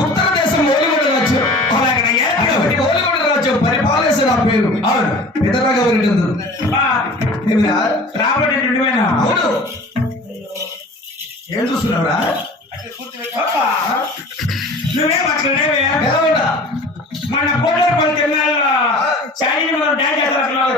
ఉత్తర దేశం ఓలిగొండ రాజ్యం. ఓలిగొండ రాజ్యం పరిపాలించిన ఆ పేరు పెదరాఘవరెడ్డి అందరు. రాబడి అవును. ఏం చూస్తున్నావురా? నువ్వేం అట్లనేవే మన కోటూరు పని తిన్నాళ్ళలో చైన్ మనం డాన్స్ చేస్తున్నావు.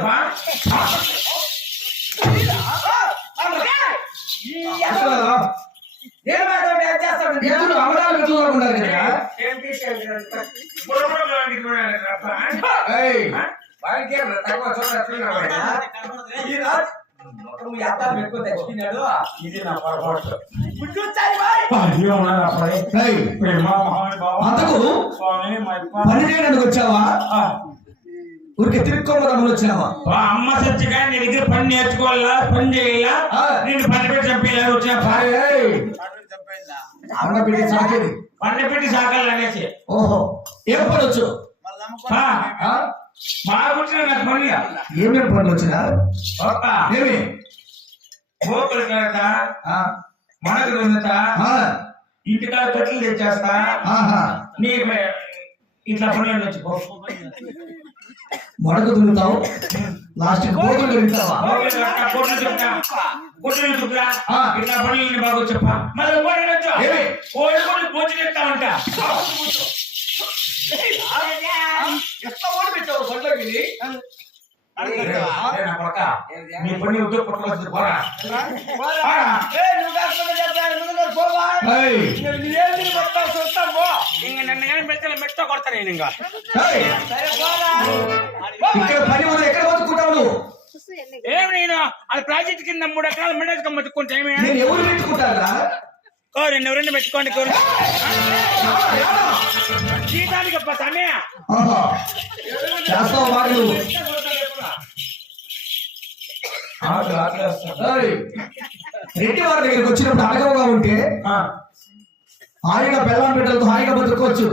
ఇది నా పొరపాటు. పని చేయడానికి వచ్చావా? ఊరికి తిరుక్కోమని వచ్చావా? అమ్మ సచ్చిగా నీ దగ్గర పని నేర్చుకోవాలా, పని చేయాలా, నేను పంట పెట్టి చంపేయాలి. వచ్చా పంట పెట్టి సాకాలనేసి. ఓహో, ఏం పని వచ్చు? బాగా వచ్చిన నాకు పని. ఏమేమి పనులు వచ్చినా? ఏమి గోకులు కడతా, మనకు రుందుతా, ఇంటికాడ కట్లు తెచ్చేస్తా. నీ ఇట్లా పనులు వచ్చి మడక దున్నుతావు, లాస్ట్ గోకులు తిరుగుతావా? గుడ్లు చుట్టా ఇట్లా పనులు బాగా చెప్పా. మళ్ళీ కోడి కూడా పోటీ చెప్తామంట. ఎట్లా ఓడి పెట్టావు గొడ్లకి? నీ పని ఉద్యోగ పట్టుకోవచ్చు. నన్ను కానీ మెత్తలు మెట్తో కొడతా నేను. ఇంకా ఇక్కడ పని ఉంది, ఎక్కడ బతుకుంటావు నువ్వు? ఏమి నేను అది ప్రాజెక్ట్ కింద 3 ఎకరాలు మెడేసుకొని బతుకుంటా. నేను ఎవరు పెట్టుకుంటారా? రెండు ఎవరైనా పెట్టుకోండి. జీతానికి సమయ చేస్తావు బాగా. రెడ్డి వారి దగ్గరికి వచ్చినప్పుడు అడగవుగా ఉంటే హాయిగా బెల్లం బిడ్డలతో హాయిగా బతుకోవచ్చు.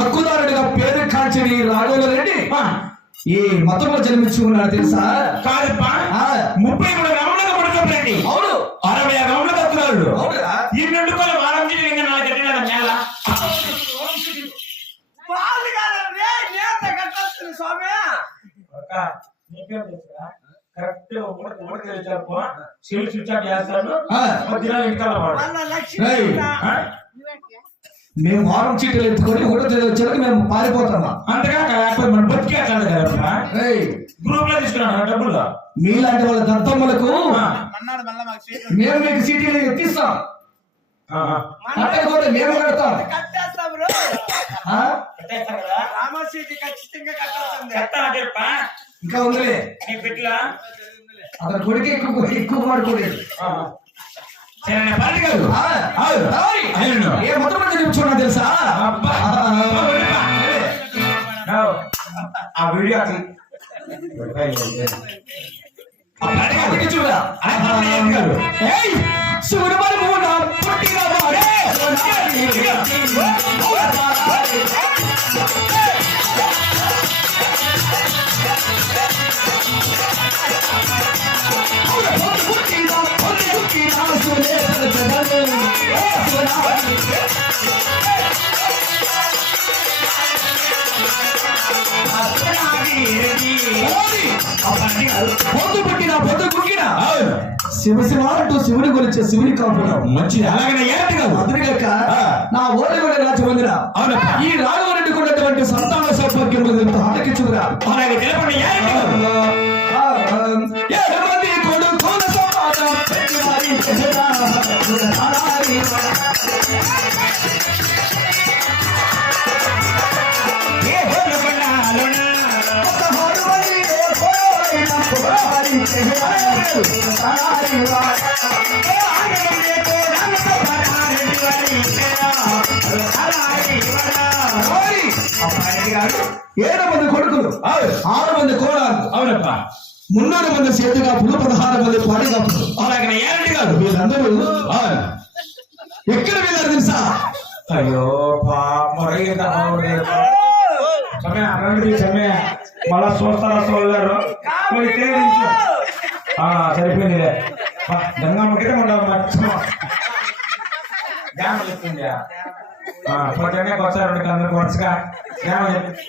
హక్కుదారుడిగా పేరు కాల్చని రాఘవరెడ్డి ఈ మతంలో జన్మించుకున్నాడు తెలుసా? 33 గ్రాములుగా పడుకోండి. అవును, 60 గ్రాములు కత్తున్నాడు. ఈ 2 కోల వారం నేల కరెక్ట్ స్విచ్ ఆఫ్ చేస్తాడు. మేము వారం చీటలు ఎత్తుకొని ఒకటో వచ్చాక మేము పారిపోతామా? అంతగా మనం బతికేస్తాడు కదా. గ్రూప్ లో తీసుకున్నాను డబ్బులు. మీలాంటి వాళ్ళ దత్తమ్మలకు మేము మీకు సీటీలు ఎత్తిస్తాం. కట్టకపోతే మేము కడతాం. ఇంకా ఉందిలే అతను కొడుకు ఎక్కువ వాడుకోలేదు. ఏ మొత్తం చూస్తున్నా తెలుసా? ఆ వీడియో చూడా శివుడు పొద్దు పుట్టిన పొద్దు కుక్కిన శివశివాలంటూ శివుని గురించి శివుని కాపుడం మంచిది. అలాగనే ఏంటి కాదు అదురుగాక నా ఓలిగొండ రాజు పొందిన ఈ రాఘవరెడ్డికి ఉన్నటువంటి సంతాన సౌభాగ్యములు ఆలకించుదురా. అలాగే తెలపండి. ఏడు మంది కొడుకులు, 6 మంది కోడాలు. అవునప్ప. 300 మంది చేతిగాపులు, 16 మంది పాడిగాపులు. అలాగే ఏంటి కాదు వీళ్ళందరూ ఎక్కడ వెళ్ళారు తెలుసా? అయ్యో పాప సమయ రండి సమయ మళ్ళా చూస్తారా చూడలేరు సరిపోయింది గంగమ్మకితే ఉండవు మర్చిపో జ్ఞానం చెప్తుంది పొద్దున్నే వచ్చారు అందరికి వరుసగా జ్ఞానం చెప్తుంది